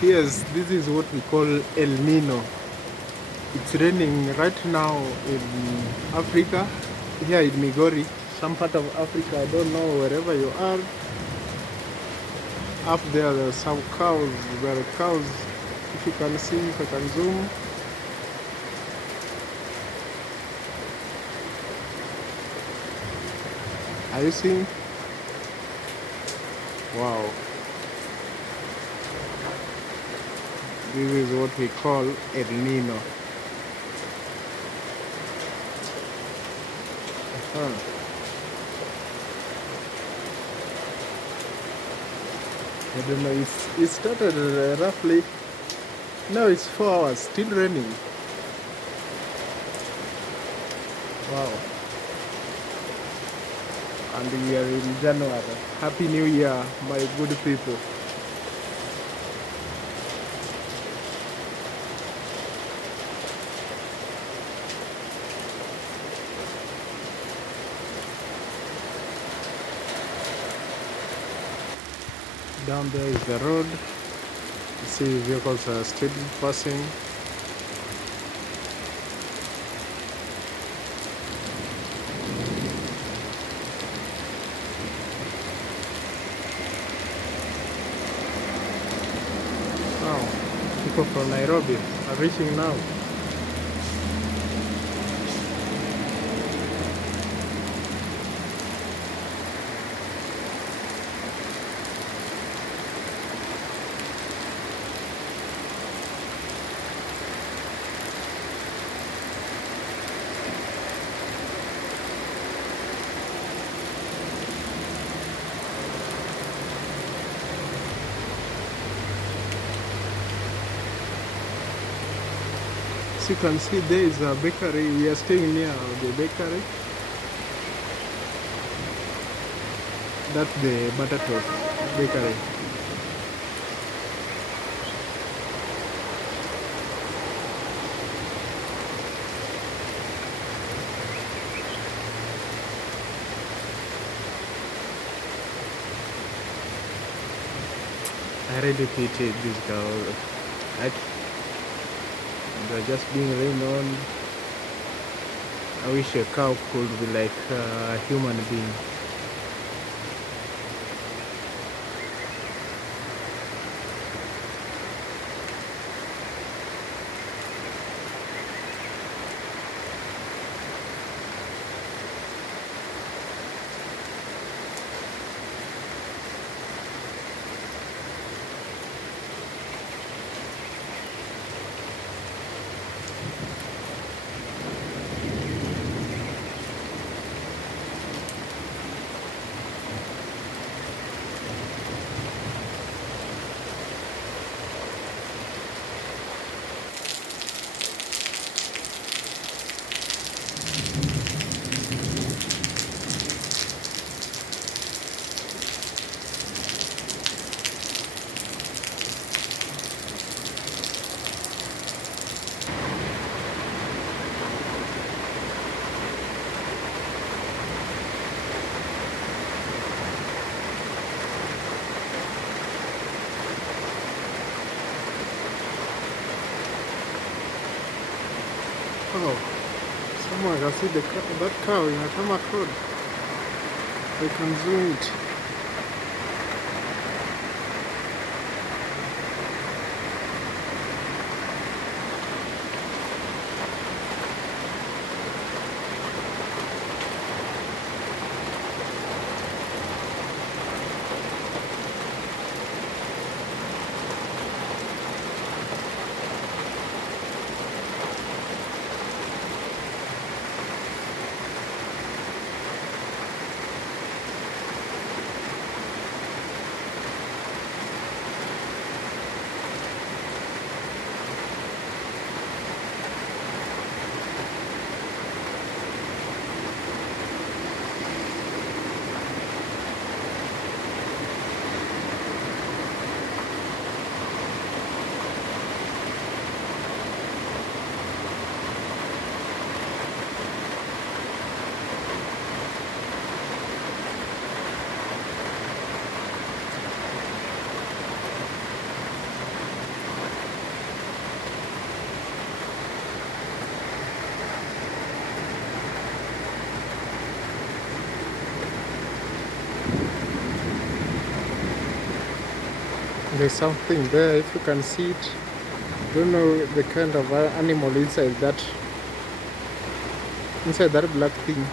Yes, this is what we call El Nino. It's raining right now in Africa, here in Migori, some part of Africa. I don't know wherever you are. Up there, there are some cows. There are cows. If you can see, if I can zoom. Are you seeing? Wow. This is what we call El Nino. I don't know, it started roughly, now it's 4 hours, still raining. Wow. And we are in January. Happy New Year, my good people. Down there is the road. You see vehicles are still passing. Now, people from Nairobi are reaching now. As you can see, there is a bakery. We are staying near the bakery. That's the Buttertoast bakery. I really pity this girl. They're just being rained on. I wish a cow could be like a human being. Oh, someone can see that cow in a tarmac road. They can zoom it. There's something there, if you can see it. Don't know the kind of animal inside that black thing.